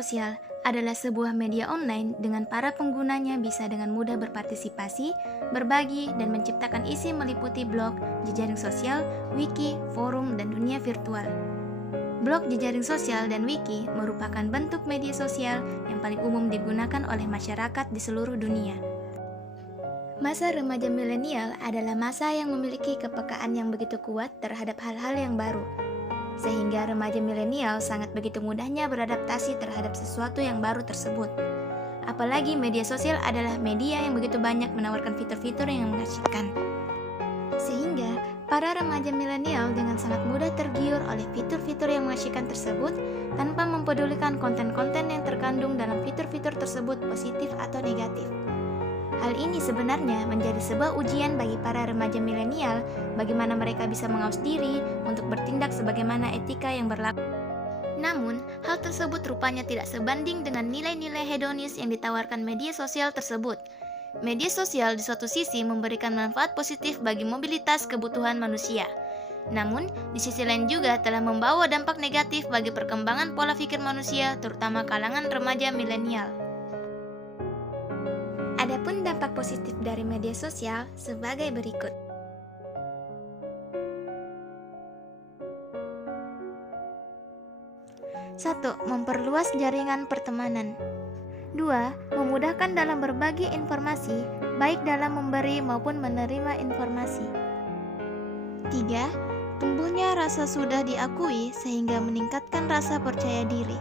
sosial adalah sebuah media online dengan para penggunanya bisa dengan mudah berpartisipasi, berbagi, dan menciptakan isi meliputi blog, jejaring sosial, wiki, forum, dan dunia virtual. Blog, jejaring sosial, dan wiki merupakan bentuk media sosial yang paling umum digunakan oleh masyarakat di seluruh dunia. Masa remaja milenial adalah masa yang memiliki kepekaan yang begitu kuat terhadap hal-hal yang baru, sehingga remaja milenial sangat begitu mudahnya beradaptasi terhadap sesuatu yang baru tersebut. Apalagi media sosial adalah media yang begitu banyak menawarkan fitur-fitur yang mengasyikkan. Sehingga para remaja milenial dengan sangat mudah tergiur oleh fitur-fitur yang mengasyikkan tersebut tanpa mempedulikan konten-konten yang terkandung dalam fitur-fitur tersebut positif atau negatif. Hal ini sebenarnya menjadi sebuah ujian bagi para remaja milenial bagaimana mereka bisa mengawas diri untuk bertindak sebagaimana etika yang berlaku. Namun, hal tersebut rupanya tidak sebanding dengan nilai-nilai hedonis yang ditawarkan media sosial tersebut. Media sosial di suatu sisi memberikan manfaat positif bagi mobilitas kebutuhan manusia. Namun, di sisi lain juga telah membawa dampak negatif bagi perkembangan pola pikir manusia, terutama kalangan remaja milenial. Adapun dampak positif dari media sosial sebagai berikut. 1. Memperluas jaringan pertemanan. 2. Memudahkan dalam berbagi informasi, baik dalam memberi maupun menerima informasi. 3. Tumbuhnya rasa sudah diakui sehingga meningkatkan rasa percaya diri.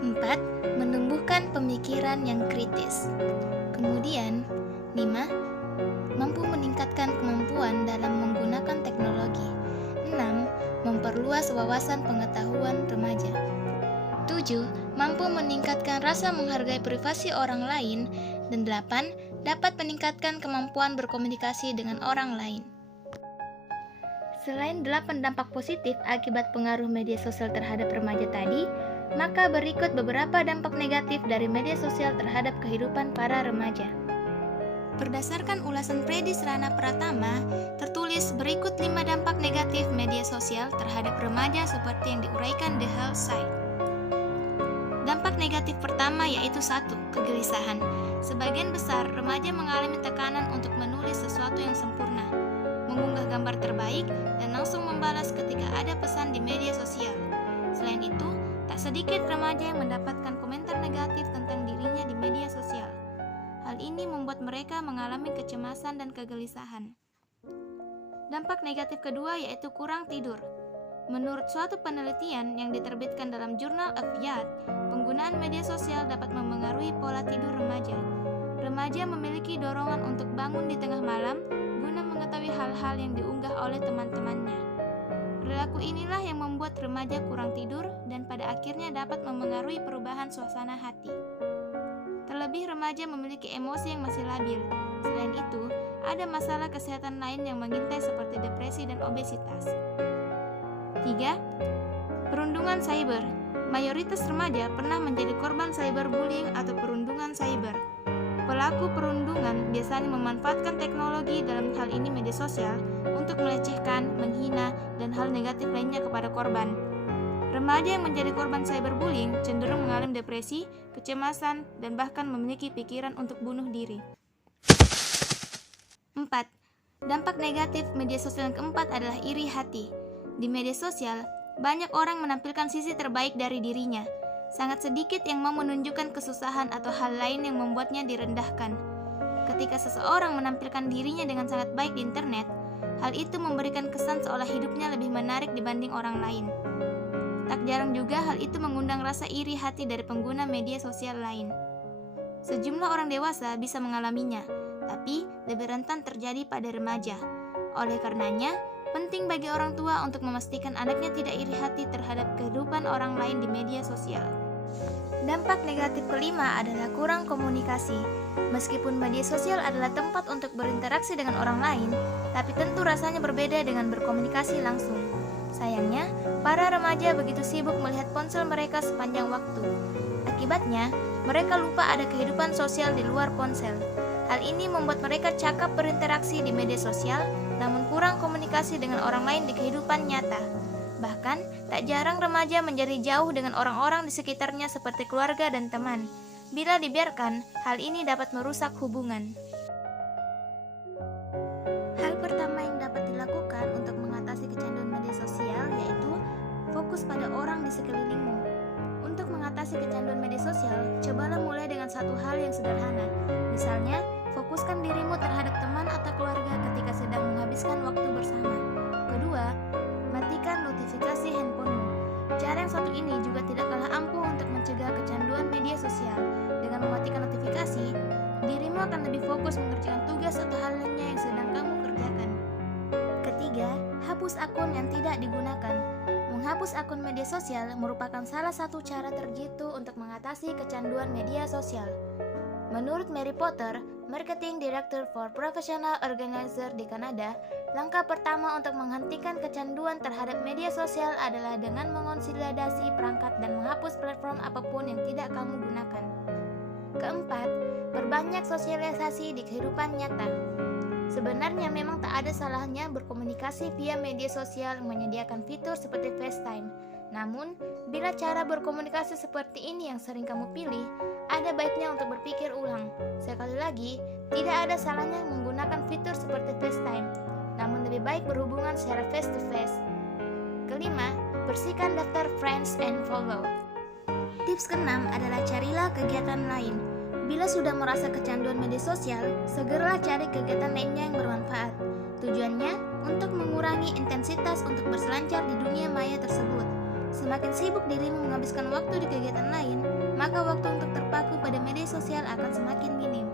4. Menumbuhkan pemikiran yang kritis. Kemudian, 5. Mampu meningkatkan kemampuan dalam menggunakan teknologi. 6. Memperluas wawasan pengetahuan remaja. 7. Mampu meningkatkan rasa menghargai privasi orang lain. Dan 8. Dapat meningkatkan kemampuan berkomunikasi dengan orang lain. Selain 8 dampak positif akibat pengaruh media sosial terhadap remaja tadi, maka berikut beberapa dampak negatif dari media sosial terhadap kehidupan para remaja. Berdasarkan ulasan Freddy Serana Pratama, tertulis berikut 5 dampak negatif media sosial terhadap remaja seperti yang diuraikan The Health Site. Dampak negatif pertama yaitu 1. Kegelisahan. Sebagian besar remaja mengalami tekanan untuk menulis sesuatu yang sempurna, mengunggah gambar terbaik, dan langsung membalas ketika ada pesan di media sosial. Selain itu, tak sedikit remaja yang mendapatkan komentar negatif tentang dirinya di media sosial. Hal ini membuat mereka mengalami kecemasan dan kegelisahan. Dampak negatif kedua yaitu kurang tidur. Menurut suatu penelitian yang diterbitkan dalam Journal of Youth, penggunaan media sosial dapat memengaruhi pola tidur remaja. Remaja memiliki dorongan untuk bangun di tengah malam guna mengetahui hal-hal yang diunggah oleh teman-temannya. Perilaku inilah yang membuat remaja kurang tidur dan pada akhirnya dapat memengaruhi perubahan suasana hati. Terlebih remaja memiliki emosi yang masih labil. Selain itu, ada masalah kesehatan lain yang mengintai seperti depresi dan obesitas. 3. Perundungan cyber. Mayoritas remaja pernah menjadi korban cyberbullying atau perundungan cyber. Pelaku perundungan biasanya memanfaatkan teknologi, dalam hal ini media sosial, untuk melecehkan, menghina, dan hal negatif lainnya kepada korban. Remaja yang menjadi korban cyberbullying cenderung mengalami depresi, kecemasan, dan bahkan memiliki pikiran untuk bunuh diri. 4. Dampak negatif media sosial yang keempat adalah iri hati. Di media sosial, banyak orang menampilkan sisi terbaik dari dirinya. Sangat sedikit yang mau menunjukkan kesusahan atau hal lain yang membuatnya direndahkan. Ketika seseorang menampilkan dirinya dengan sangat baik di internet, hal itu memberikan kesan seolah hidupnya lebih menarik dibanding orang lain. Tak jarang juga hal itu mengundang rasa iri hati dari pengguna media sosial lain. Sejumlah orang dewasa bisa mengalaminya, tapi lebih rentan terjadi pada remaja. Oleh karenanya, penting bagi orang tua untuk memastikan anaknya tidak iri hati terhadap kehidupan orang lain di media sosial. Dampak negatif kelima adalah kurang komunikasi. Meskipun media sosial adalah tempat untuk berinteraksi dengan orang lain, tapi tentu rasanya berbeda dengan berkomunikasi langsung. Sayangnya, para remaja begitu sibuk melihat ponsel mereka sepanjang waktu. Akibatnya, mereka lupa ada kehidupan sosial di luar ponsel. Hal ini membuat mereka cakap berinteraksi di media sosial, namun kurang komunikasi dengan orang lain di kehidupan nyata. Bahkan, tak jarang remaja menjadi jauh dengan orang-orang di sekitarnya seperti keluarga dan teman. Bila dibiarkan, hal ini dapat merusak hubungan. Hal pertama yang dapat dilakukan untuk mengatasi kecanduan media sosial yaitu fokus pada orang di sekelilingmu. Untuk mengatasi kecanduan media sosial, cobalah mulai dengan satu hal yang sederhana. Misalnya, fokuskan dirimu terhadap teman atau keluarga ketika sedang menghabiskan waktu bersama. Kedua, matikan notifikasi handphonemu. Cara yang satu ini juga tidak kalah ampuh untuk mencegah kecanduan media sosial. Dengan mematikan notifikasi, dirimu akan lebih fokus mengerjakan tugas atau hal lainnya yang sedang kamu kerjakan. Ketiga, hapus akun yang tidak digunakan. Menghapus akun media sosial merupakan salah satu cara terjitu untuk mengatasi kecanduan media sosial. Menurut Mary Potter, Marketing Director for Professional Organizer di Kanada, langkah pertama untuk menghentikan kecanduan terhadap media sosial adalah dengan mengonsolidasi perangkat dan menghapus platform apapun yang tidak kamu gunakan. Keempat, perbanyak sosialisasi di kehidupan nyata. Sebenarnya memang tak ada salahnya berkomunikasi via media sosial yang menyediakan fitur seperti FaceTime. Namun, bila cara berkomunikasi seperti ini yang sering kamu pilih, ada baiknya untuk berpikir ulang. Sekali lagi, tidak ada salahnya menggunakan fitur seperti FaceTime, namun lebih baik berhubungan secara face-to-face. Kelima, bersihkan daftar friends and follow. Tips keenam adalah carilah kegiatan lain. Bila sudah merasa kecanduan media sosial, segeralah cari kegiatan lainnya yang bermanfaat. Tujuannya untuk mengurangi intensitas untuk berselancar di dunia maya tersebut. Semakin sibuk dirimu menghabiskan waktu di kegiatan lain, maka waktu untuk terpaku pada media sosial akan semakin minim.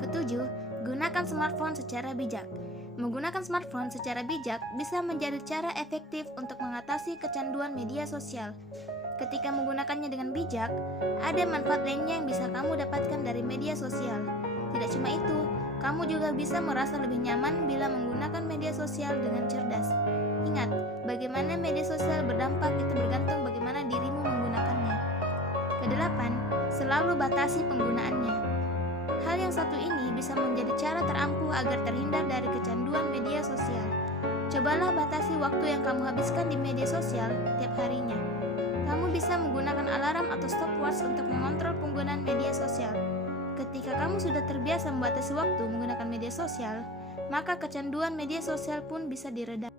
Ketujuh, gunakan smartphone secara bijak. Menggunakan smartphone secara bijak bisa menjadi cara efektif untuk mengatasi kecanduan media sosial. Ketika menggunakannya dengan bijak, ada manfaat lainnya yang bisa kamu dapatkan dari media sosial. Tidak cuma itu, kamu juga bisa merasa lebih nyaman bila menggunakan media sosial dengan cerdas. Ingat, bagaimana media sosial berdampak itu bergantung bagaimana dirimu menggunakannya. Kedelapan, selalu batasi penggunaannya. Hal yang satu ini bisa menjadi cara terampuh agar terhindar dari kecanduan media sosial. Cobalah batasi waktu yang kamu habiskan di media sosial tiap harinya. Kamu bisa menggunakan alarm atau stopwatch untuk mengontrol penggunaan media sosial. Ketika kamu sudah terbiasa membatasi waktu menggunakan media sosial, maka kecanduan media sosial pun bisa diredam.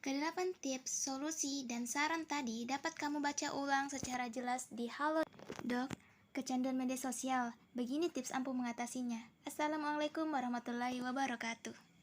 Kedelapan tips, solusi, dan saran tadi dapat kamu baca ulang secara jelas di Halo Dok, kecanduan media sosial. Begini tips ampuh mengatasinya. Assalamualaikum warahmatullahi wabarakatuh.